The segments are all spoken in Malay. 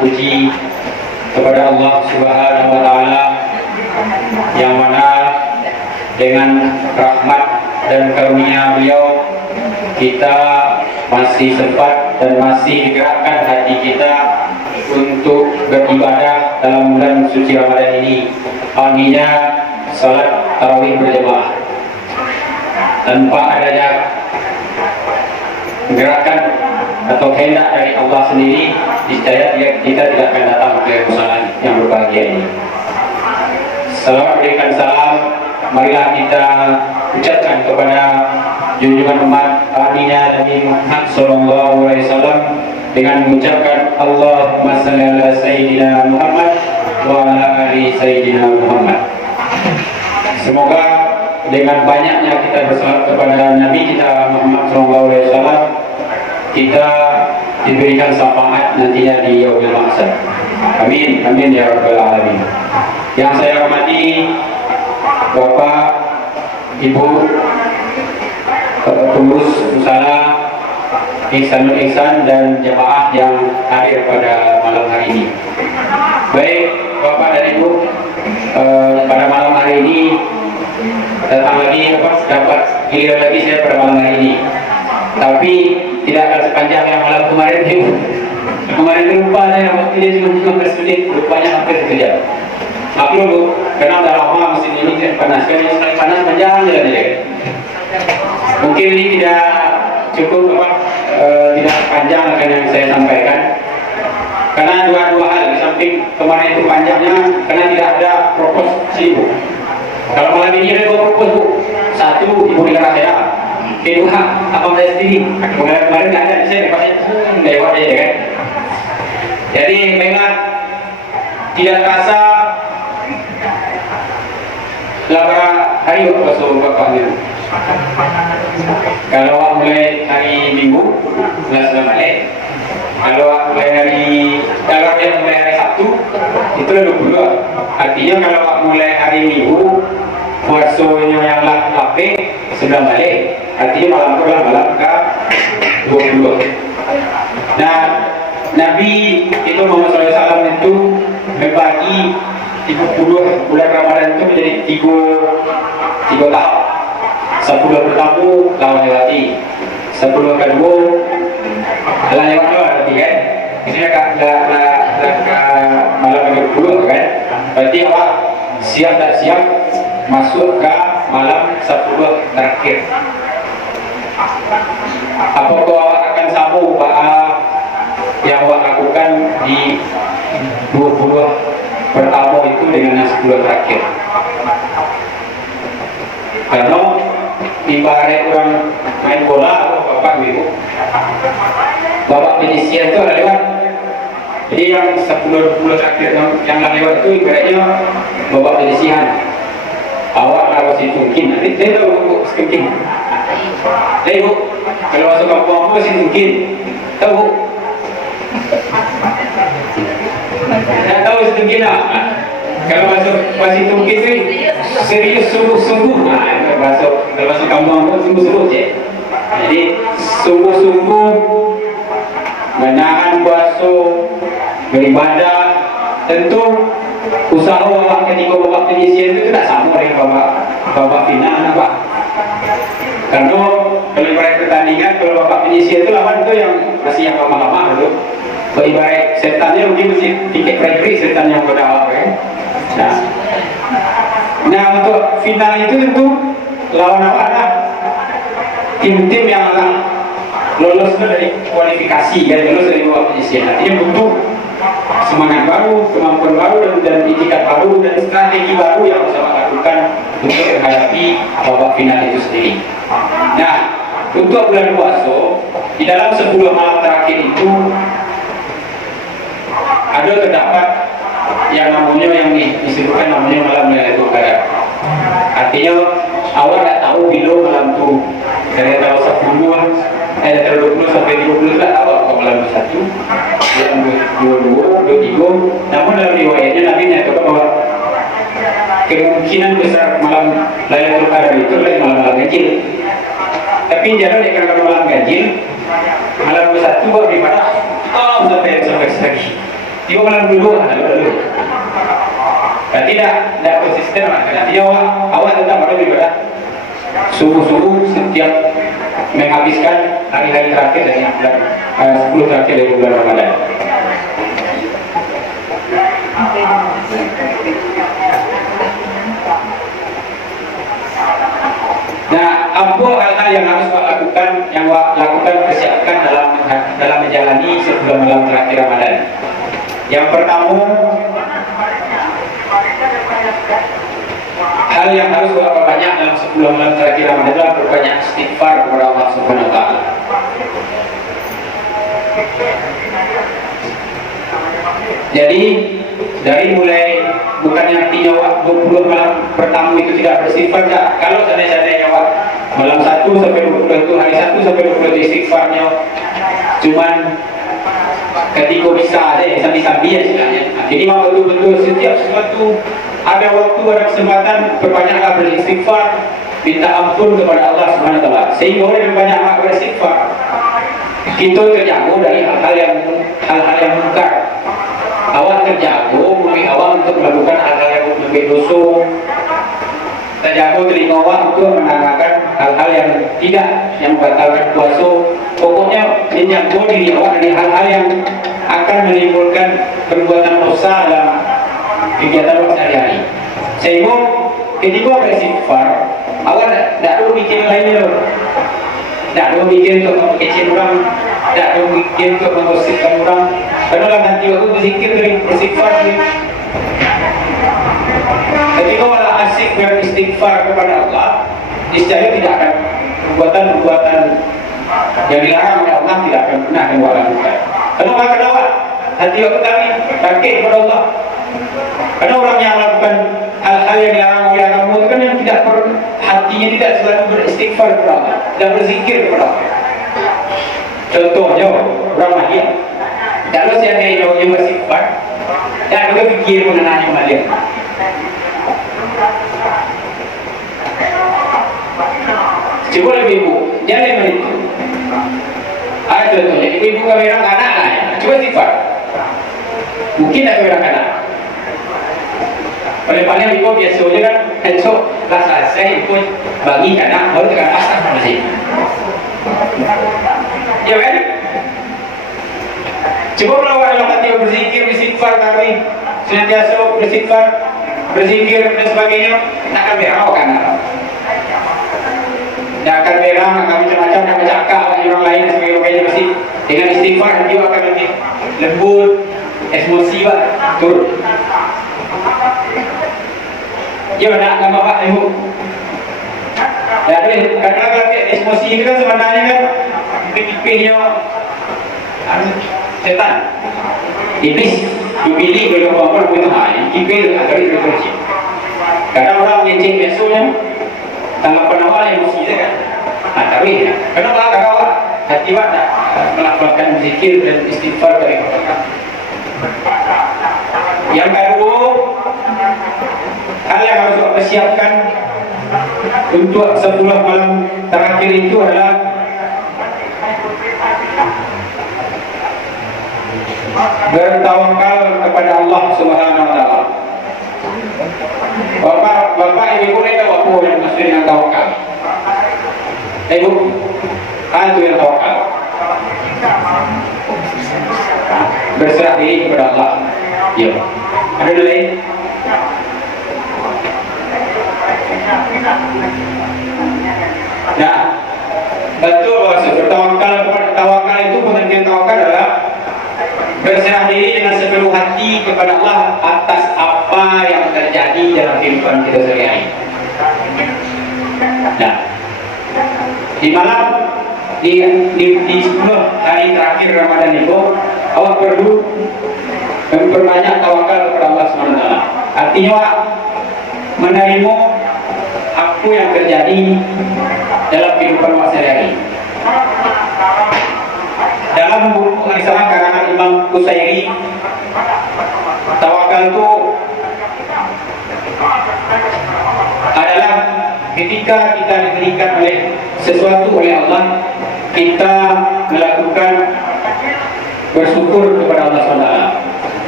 puji kepada Allah Subhanahu wa taala yang mana dengan rahmat dan karunia beliau kita masih sempat dan masih digerakkan hati kita untuk beribadah dalam bulan suci Ramadan ini. Paginya salat tarawih berjamaah tanpa adanya gerakan atau kehendak dari Allah sendiri, niscaya kita tidak akan datang ke musola yang berbahagia ini. Selamat berikan salam, marilah kita ucapkan kepada junjungan umat Aminah Nabi Muhammad SAW dengan mengucapkan Allahumma salli ala Sayyidina Muhammad wa ala ali Sayyidina Muhammad. Semoga dengan banyaknya kita bersalawat kepada Nabi kita Muhammad SAW, kita diberikan syafaat nantinya di yaumil mahsyar. Amin, amin ya rabbal alamin. Yang saya hormati Bapak, Ibu, pengurus musala, Ihsanul Ihsan dan jemaah yang hadir pada malam hari ini. Baik Bapak dan Ibu, pada malam hari ini datang lagi dapat giliran lagi saya pada malam hari ini. Tapi tidak akan sepanjang yang malam kemarin itu. Kemarin lupa saya, waktu dia cuma 15 menit, lupanya hampir sekejap. Maklum Bu, karena udah lama mesin ini tidak panas, kan sekali panas panjang jalan aja. Mungkin ini tidak cukup tidak panjang akan yang saya sampaikan. Karena dua hal, di samping kemarin itu panjangnya karena tidak ada proposi Bu. Kalau malam ini ada 2 propos Bu. Satu, Ibu dengar saya. Kedua, apa saya sendiri. Kemarin nggak ada, saya lewat aja kan. Jadi memang tidak terasa beberapa hari waktu Bapak itu. Kalau mulai hari Minggu, sudah balik. Kalau dia mulai hari Sabtu, itu 22. Artinya kalau mulai hari Minggu, puasanya yang lapik sudah balik. Artinya malam itu adalah malam ke-22. Nah, Nabi itu Muhammad SAW itu membagi 30 bulan Ramadan itu menjadi tiga tahap. 10 pertama lawan lewati, 10 kedua lawan lewat berarti kan. Ini malam ke-20 kan. Berarti awak siap tak siap masuk ke malam 10 terakhir. Apakah awak akan sambung yang awak lakukan di 20 pertama itu dengan yang 10 terakhir? Karena ibarat orang main bola atau Bapak Ibu, babak penyisian itu ada lewat. Jadi yang 10 terakhir yang lewat itu ibaratnya babak penyisian. Awak harus mungkin nanti saya tahu mungkin. Bu, kalau masuk kampung aku masih mungkin tahu Bu. Tahu mungkin lah. Kalau masih mungkin itu serius sungguh-sungguh. Kalau masuk kampung aku sungguh-sungguh je. Jadi sungguh-sungguh menahan puasa, beribadah. Tentu usaha bapak ketika bapak penyisian itu tidak sama dengan bapak final Pak. Karena kalau ibarat pertandingan, kalau bapak penyisian itu lawan itu yang masih yang lama-lama itu. Kalau ibarat setannya mungkin mesti tiket pribadi setan yang pada awal kan. Nah untuk final itu tentu lawan awal lah tim-tim yang lolos dari kualifikasi kan, lolos dari bapak penyisian. Artinya butuh semangat baru, kemampuan baru dan itikat baru dan strategi baru yang bisa lakukan untuk menghadapi babak final itu sendiri. Nah, untuk bulan puasa di dalam 10 malam terakhir itu ada terdapat yang namanya yang disebutkan namanya malam Lailatul Qadar. Artinya awal tak tahu bila malam itu dari tanggal 20 sampai 30 tak tahu apa malam 1, malam 22, 23. Namun dalam riwayatnya Nabi menyatakan bahwa kemungkinan besar malam Lailatul Qadar itu adalah malam ganjil. Tapi jangan dikatakan malam ganjil, malam 1 baru daripada sampai lagi. Tiba malam dulu, dulu. Dan tidak konsisten, nanti awal tetap ada beribadah subuh setiap menghabiskan hari-hari terakhir dari bulan 10 terakhir dari bulan Ramadan. Nah, apa hal-hal yang harus lakukan, yang lakukan persiapkan dalam menjalani sebulan malam terakhir Ramadan? Yang pertama, hal yang harus banyak dalam sebulan malam terakhir Ramadan adalah berbanyak istighfar kepada Allah Subhanahu wa taala. Jadi dari mulai bukan yang artinya 20 malam pertama itu tidak beristighfar, enggak. Kalau seandainya malam 1 sampai 20 itu, hari 1 sampai 20 itu istighfarnya cuman ketika bisa aja ya, sambil-sambil ya istilahnya. Jadi mau betul-betul setiap sesuatu ada waktu, ada kesempatan, berbanyaklah beristighfar, minta ampun kepada Allah Subhanahu wa taala. Sehingga orang yang banyak beristighfar, kita terjaga dari hal-hal yang munkar. Awak terjaga bumi awak untuk melakukan hal-hal yang lebih dosa. Terjaga telinga awak untuk mendengarkan hal-hal yang tidak, yang membatalkan puasa. Pokoknya menjaga diri awak dari hal-hal yang akan menimbulkan perbuatan dosa dalam kegiatan awak sehari-hari. Sehingga ketika beristighfar, awak tidak perlu bikin lainnya loh. Tidak perlu bikin untuk mengkecil orang, tidak perlu bikin untuk menggosipkan orang. Karena dalam hati aku berzikir dari beristighfar. Ketika orang asyik beristighfar kepada Allah, niscaya tidak akan perbuatan-perbuatan yang dilarang oleh Allah tidak akan pernah yang lakukan. Kenapa? Hati aku tadi bangkit kepada Allah. Karena orang yang melakukan hal-hal yang dilarang oleh agama itu kan yang tidak hatinya tidak selalu beristighfar kepada Allah, tidak berzikir kepada Allah. Contohnya orang mahir. Kalau seandainya dia beristighfar, dia juga fikir mengenai kematian. Coba lebih ibu, jangan begitu. Ada contohnya, ibu kamera anak lah, coba istighfar. Mungkin tak kamera anak. Oleh paling ibu biasanya kan, esok kelas selesai ibu bagi anak baru tekan pasang masih. Ya kan? Coba kalau dalam hati berzikir, beristighfar kami senantiasa beristighfar, berzikir dan sebagainya, tak akan berang kan? Tak akan berang, akan macam-macam, akan bercakap dengan orang lain dan sebagainya mesti dengan istighfar hati akan lebih lembut, emosi turun. Ya nak bapak ibu. Ya kadang-kadang emosi itu kan sebenarnya kan pikirnya setan, iblis, dipilih oleh orang begitu high, kipil agar itu terjadi. Kadang orang ngecek biasanya tanggapan awal emosi je kan. Tapi kenapa kalau hati awak tak melakukan zikir dan istighfar dari Allah? Yang kedua, hal yang harus dipersiapkan untuk 10 malam terakhir itu adalah bertawakal kepada Allah Subhanahu wa taala. Bapak ibu boleh tahu apa yang maksud dengan tawakal? Ibu, itu yang tawakal. Berserah diri kepada Allah. Ya. Ada lain? Nah, betul bahwa tawakal itu pengertian tawakal adalah berserah diri dengan sepenuh hati kepada Allah atas apa yang terjadi dalam kehidupan kita sehari-hari. Nah, di malam di 10 hari terakhir Ramadan itu, awak perlu memperbanyak tawakal kepada Allah SWT. Artinya awak menerima apa yang terjadi dalam kehidupan awak sehari-hari. Dalam buku risalah karangan Imam Qusairi, tawakal itu adalah ketika kita diberikan oleh sesuatu oleh Allah, kita melakukan bersyukur kepada Allah SWT.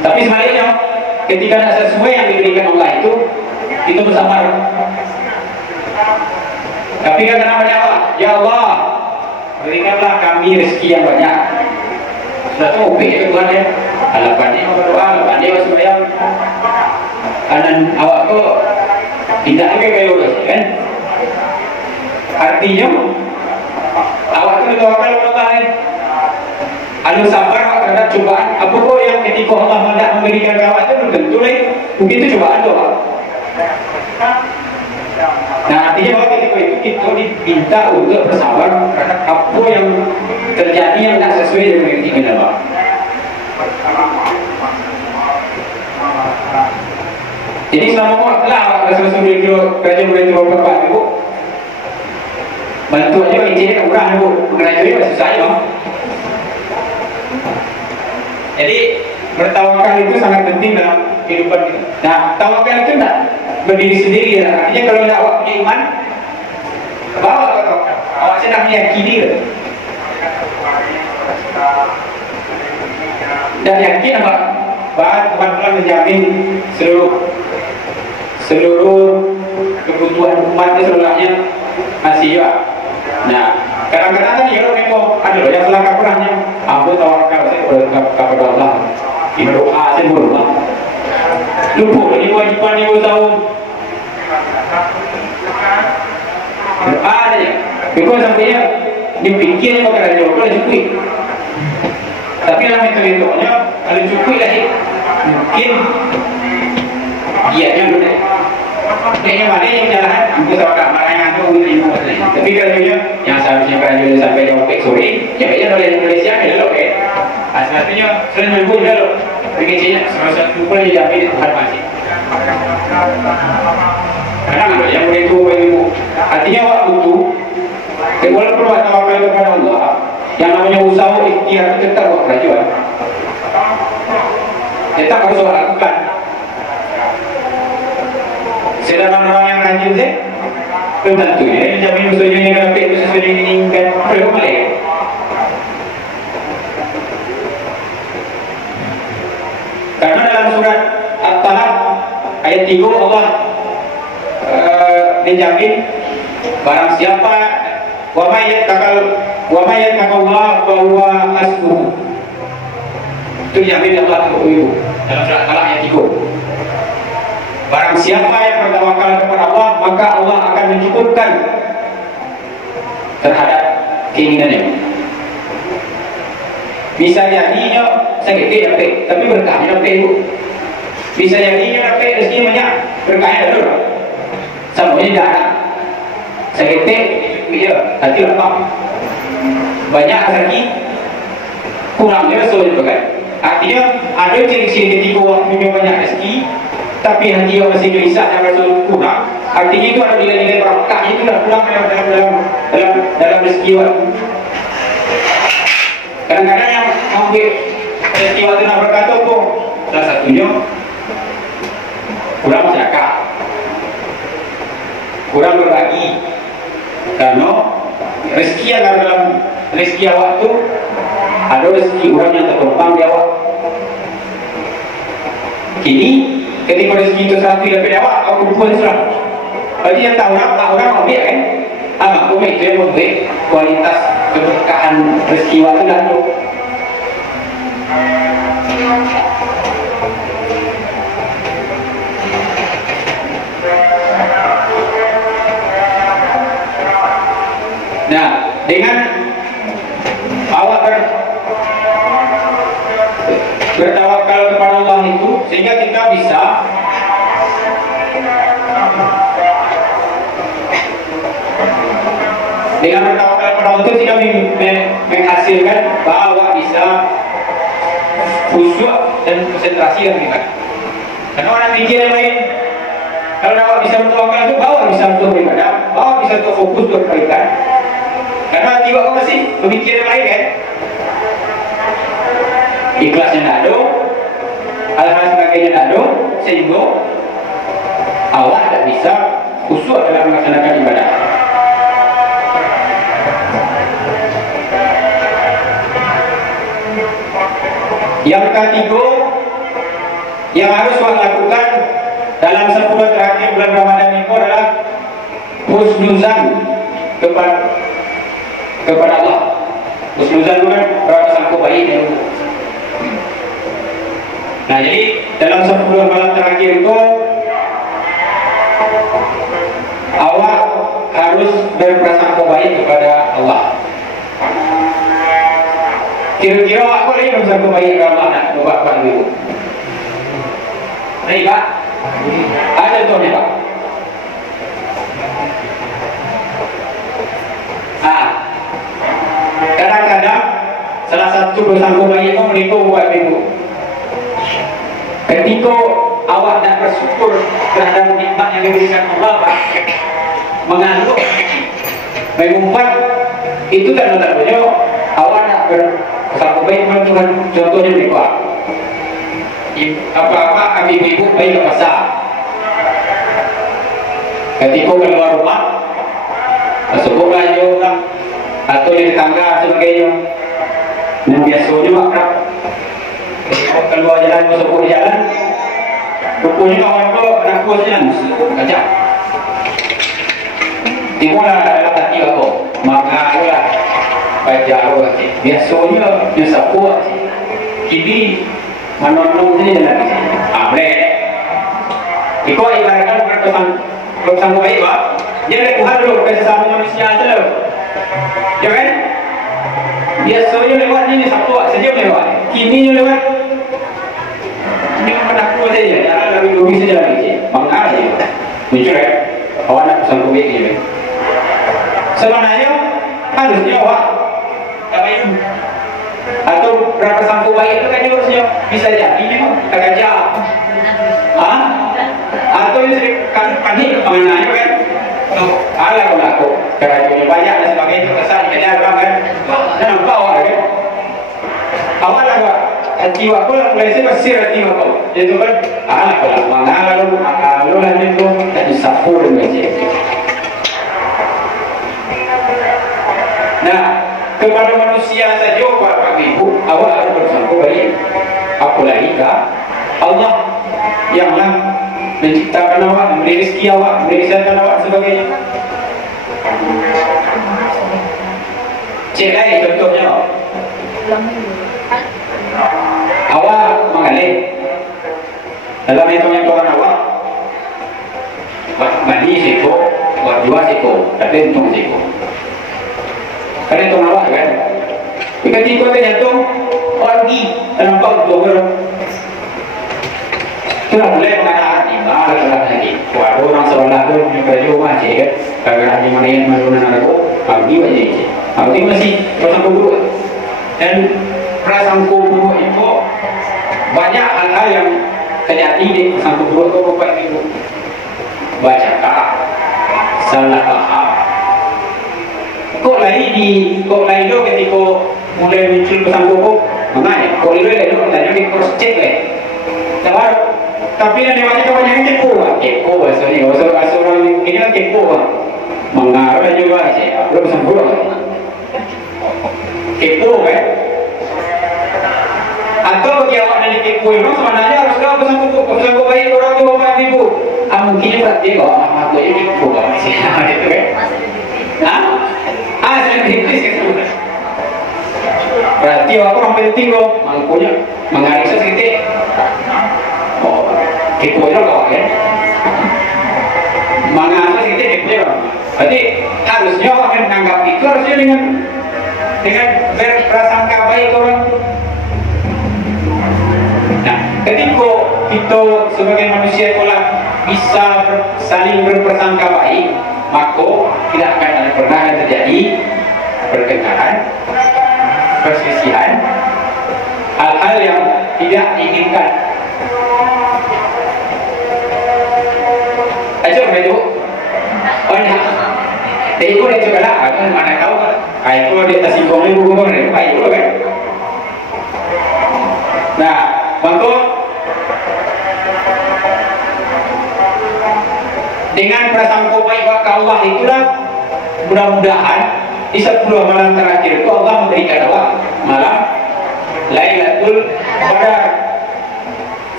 Tapi sebaliknya, ketika tidak sesuai yang diberikan Allah itu bersabar. Tapi kan kenapa Allah? Ya Allah, berikanlah kami rezeki yang banyak. Sudah tahu itu Tuhan ya. Halapannya berdoa, halapannya bersembahyang. Kanan awak tu tidak ada kayak urus kan? Artinya awak tu bertawakal kepada Allah kan? Anu sabar terhadap cobaan. Apa kau yang ketika Allah hendak memberikan awak itu belum tentu lagi. Mungkin itu cobaan tu. Nah artinya bahwa ketika itu kita diminta untuk bersabar terhadap apa yang terjadi yang tak sesuai dengan keinginan Allah. Jadi selama waktulah Rasul kerajaan boleh turun tempat ibu. Bantu aja bagi cik tak murah ibu. Mengenai itu masih susah ya. Jadi bertawakal itu sangat penting dalam kehidupan kita. Nah tawakal itu tidak berdiri sendiri ya. Artinya kalau tidak awak punya iman, bawa awak sedang meyakini kan? Dan yakin apa? Bahwa Tuhan telah menjamin seluruh kebutuhan umat seluruhnya masih ya. Nah, kadang-kadang kan ya memang ada loh yang salah kaprahnya. Aku tawakal saya kepada Allah. Di berdoa saya berdoa. Lupa ini kewajiban yang tahu. Berdoa saja. Because sampai dipikir pakai radio kalau cukup. Tapi dalam metode-metodenya kalau cukup lagi mungkin dianya dulu deh. Kayaknya mana yang jalan mungkin sama tak marahnya tu ilmu tadi. Tapi kalau yang seharusnya kerajaan sampai jam 4 sore, ya kayaknya oleh Indonesia ada loh kan. Aslinya sering minggu dah loh. Begini saja, lupa dia ambil Tuhan masih. Kadang ada yang boleh tu ibu. Artinya awak butuh. Walaupun awak tawakal kepada Allah, yang namanya usaha ikhtiar itu tetap buat kerajaan. Tetap harus awak lakukan. Sedangkan orang yang rajin sih, belum tentu ya. Jamin usaha yang dapat itu sesuai yang diinginkan. Perlu balik. Karena dalam surat At-Talaq ayat 3 Allah menjamin barang siapa wa may yattaqallah fa huwa hasbuh. Itu dijamin Allah itu dalam surat At-Talaq ayat 3. Barang siapa yang bertawakal kepada Allah, maka Allah akan mencukupkan terhadap keinginannya. Bisa jadinya sakit dapat, tapi berkahnya dapat ibu. Bisa jadinya dapat rezeki banyak, berkahnya dulu. Semuanya jarang. Sakit dia hati lapang. Banyak rezeki, kurangnya rasul juga kan. Artinya ada ciri-ciri ketika orang punya banyak rezeki, tapi hati yang masih gelisah yang rasul kurang. Artinya itu ada nilai-nilai berkahnya itu dah kurang dalam rezeki orang. Kadang-kadang yang mengambil rezeki waktu nak berkata tu salah satunya kurang masyarakat, kurang berbagi. Karena rezeki yang ada dalam rezeki awak tu ada rezeki orang yang tertumpang di awak. Kini ketika rezeki itu satu daripada awak, aku lupa serang. Jadi yang tak orang ambil kan? Aku itu yang memberi kualitas keberkahan rezeki waktu lalu. Nah, dengan awak bertawakal kepada Allah itu, sehingga kita bisa dengan bertawakal kepada Allah itu sehingga menghasilkan bahwa bisa khusyuk dan konsentrasi yang lebih baik. Karena orang mikir yang lain, kalau awak bisa bertawakal itu bawa bisa untuk beribadah, bawa bisa untuk fokus untuk kebaikan. Karena hati awak masih berpikir yang lain kan, ikhlasnya tidak ada, hal-hal sebagainya tidak ada, sehingga awak tidak bisa khusyuk dalam melaksanakan ibadah. Yang ketiga, Yang harus awak lakukan dalam 10 terakhir bulan Ramadan itu adalah husnuzan kepada Allah. Husnuzan itu kan berprasangka baik ya. Nah, jadi dalam 10 malam terakhir itu awak harus berprasangka baik kepada Allah. Kira-kira awak boleh berprasangka baik kepada Allah nak buat apa dulu? Baik Pak? Ada contohnya Pak? Kadang-kadang salah satu bersangka baik itu menipu buat minggu. Ketika awak nak bersyukur terhadap nikmat yang diberikan Allah Pak, mengantuk, mengumpat, itu tanda-tandanya awak nak bersangka baik dengan Tuhan. Contohnya mereka apa-apa ibu-ibu baik ke pasar, ketika keluar rumah sebut belanja orang atau di tetangga sebagainya, dan biasanya akrab keluar jalan sebut di jalan, rupanya kawan tu nak kuas jalan kacau. Timulah dalam hati aku, maka lah baca Allah. Biasanya dia sapu kini menonton sini dan lagi. Boleh. Ikut ibaratkan bersama baik Pak. Dia ada Tuhan dulu, bersama manusia aja dulu. Ya kan? Biasanya lewat ni satu saja lewat. Kini lewat. Ini penakut saja. Jangan lagi logis saja lagi. Mangkal saja. Muncul kan? Awak nak bersama baik ni. Sebenarnya harusnya awak apa itu? Atau berapa sanggup baik itu kan harusnya bisa jadi kita kerja. Atau ini kan panik mengenai kan? Alah kalau aku kerajaan banyak dan sebagainya kesan kerja orang kan? Dan nampak awak kan? Awak lah hati aku lah mulai bersih hati aku. Itu kan? Alah kalau mana kalau nanti tu tak disapu dengan dia. Nah, kepada manusia saja Bapak Ibu, awak harus bersangka baik. Apalagi Allah yang menciptakan awak, memberi rezeki awak, memberi kesehatan awak sebagainya. Cek lagi contohnya. Awak mengalir dalam hitung-hitungan awak, buat mandi seko, buat jual seko, tapi untung seko. Karena itu awak kan. Ketika kita jatuh, pergi tanpa untuk sudah mulai mengatakan ibarat lagi. Waduh orang sebelah tu punya kerja rumah cik kan. Kadang-kadang di mana yang malunan aku, pergi aja cik. Tapi masih prasangka buruk. Dan prasangka buruk itu banyak hal-hal yang terjadi di prasangka buruk itu Bapak Ibu. Baca tak, salah paham. Kok lain tu ketika mulai muncul prasangka buruk, mana? Kok lain tu tadi kita cross check leh. Tapi yang dewasa kebanyakan kepo bahasanya. Bahasa orang ini kan kepo mengarah juga sih. Belum sempurna. Kepo kan? Atau bagi awak dari kepo itu sebenarnya harus kau pesan baik orang tua Bapak Ibu. Mungkin berarti kok aku ini kepo kan? Itu kan? Sedikit gitu. Berarti aku orang penting kok. Mampunya mengariksa sedikit. Kepo kau kan? Mengapa kita kepo? Berarti harusnya orang menganggap itu harusnya dengan berprasangka baik orang. Nah, ketika kita sebagai manusia pula bisa saling berprasangka baik, maka tidak akan pernah terjadi pertengkaran, perselisihan, hal-hal yang tidak diinginkan. Aja begitu. Oh ya. Tapi itu juga lah. Aku mana tahu kan. Itu dia tersinggung ni bukan ni. Baik juga kan. Nah, maka dengan prasangka baik kepada Allah itulah mudah-mudahan di 10 malam terakhir itu Allah memberikan awak malam Lailatul Qadar. 10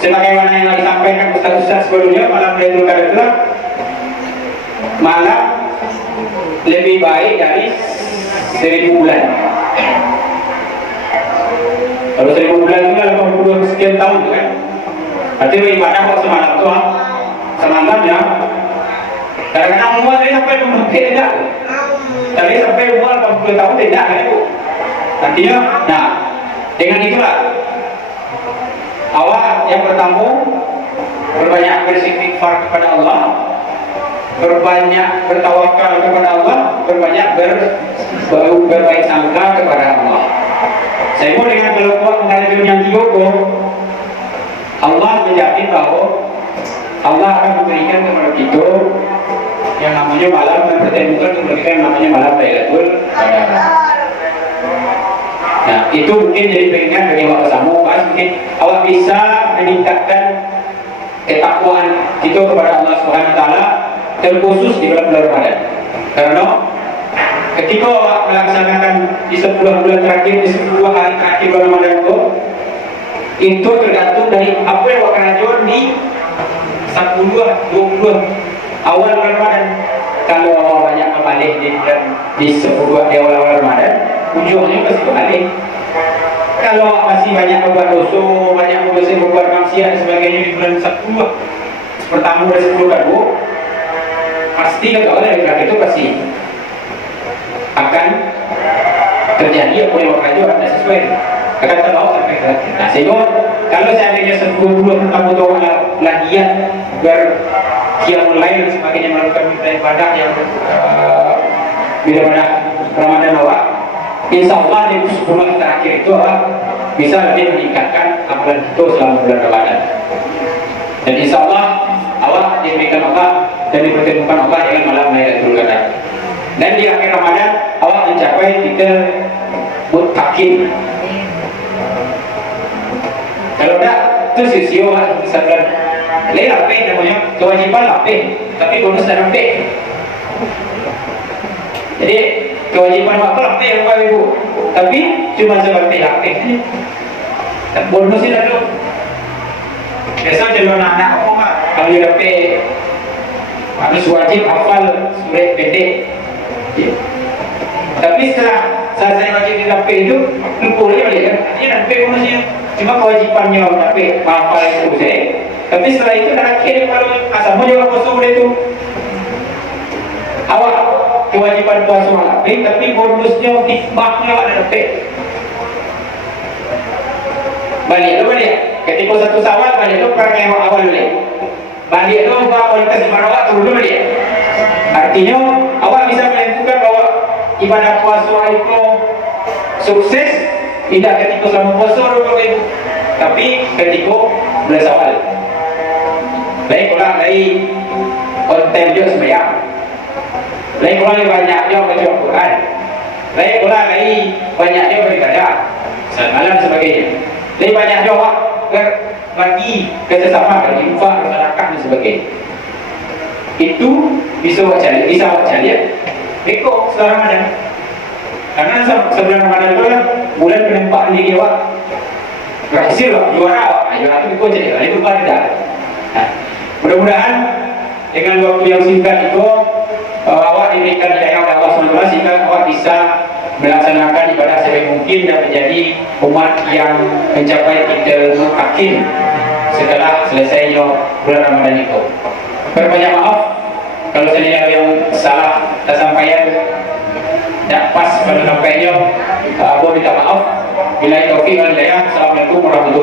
sebagaimana yang disampaikan Ustaz-Ustaz sebelumnya, malam Lailatul Qadar itu malam lebih baik dari 1000 bulan. Kalau 1000 bulan itu 80 sekian tahun kan. Berarti ibadah kok semalam tuh, semalam ya. Kadang-kadang umur ini sampai 20 tidak. Tapi sampai umur 80 tahun tidak kan Ibu. Artinya, nah dengan itulah awak yang pertama berbanyak beristighfar kepada Allah, berbanyak bertawakal kepada Allah, berbanyak berbaik sangka kepada Allah. Saya mau dengan kelompok mengenai yang tiga, Allah menjamin bahwa Allah akan memberikan kepada kita yang namanya malam dan pertemukan memberikan yang namanya malam Lailatul Qadar. Nah, itu mungkin jadi pengingat bagi awak bersama, mungkin awak bisa meningkatkan ketakwaan kita kepada Allah Subhanahu Wa Taala, terkhusus di bulan Ramadan. Karena ketika awak melaksanakan di 10 bulan terakhir, di 10 hari terakhir bulan Ramadan itu tergantung dari apa yang awak kerjakan di 10-20 awal Ramadan. Kalau awak banyak kembali di 10 di awal Ramadan, ujungnya pasti kembali. Kalau masih banyak membuat dosa, banyak membuat maksiat dan sebagainya di bulan 10 pertama dan 10 kedua, pasti kalau dari itu pasti akan terjadi apa yang akan juga tidak sesuai akan terbawa sampai ke akhir. Nah, sehingga kalau seandainya 10 pertama itu lagian berkiam lain dan sebagainya melakukan ibadah yang bila-bila Ramadan awak, insya Allah di 10 terakhir itu bisa lebih meningkatkan amalan kita selama bulan Ramadan. Dan insya Allah awak diberikan Allah dan dipertemukan Allah dengan malam Lailatul Qadar. Dan di akhir Ramadan awak mencapai titik muttaqin. Kalau tidak, itu sisi awak misalkan lain apa namanya kewajiban apa, tapi bonus dan apa. Jadi kewajiban apa yang Bapak Ibu, tapi cuma seperti apa. Bonus itu dulu. Biasa jadi anak-anak kalau dia dapat harus wajib hafal surat pendek. Ya. Tapi setelah selesai wajib didapat itu, lupa dia balik kan? Dia dapat bonusnya. Cuma kewajibannya dapat hafal itu saya. Tapi setelah itu dan akhirnya kalau asal juga kosong itu, awak kewajiban puasa dapat, tapi bonusnya hikmahnya ada dapat. Balik tu balik. Ketika satu Syawal balik tu perang yang awal balik. Balik tu awak kualitas ibadah awak turun balik. Artinya awak bisa menentukan bahawa ibadah puasa itu sukses tidak ketika selama puasa itu, tapi ketika bulan Syawal. Baik orang dari on time dia sembahyang. Baik orang yang banyak dia baca Al-Quran. Baik orang dari banyak dia beribadah, salat malam sebagainya. Lebih banyak dia awak berbagi ke sesama, berinfak, bersedekah dan sebagainya. Itu bisa awak cari, ikut setelah Ramadan. Karena sebelum Ramadan itu kan bulan penempatan diri awak berhasil lah, juara awak. Juara itu ikut jadi, itu pada. Nah, mudah-mudahan dengan waktu yang singkat itu awak diberikan hidayah oleh Allah SWT sehingga awak bisa melaksanakan ibadah sebaik mungkin dan menjadi umat yang mencapai titik muttaqin setelah selesainya bulan Ramadan itu. Berbanyak maaf kalau saya yang salah tersampaian tidak pas pada sampainya, aku minta maaf. Bila taufik wal hidayah. Assalamualaikum warahmatullahi wabarakatuh.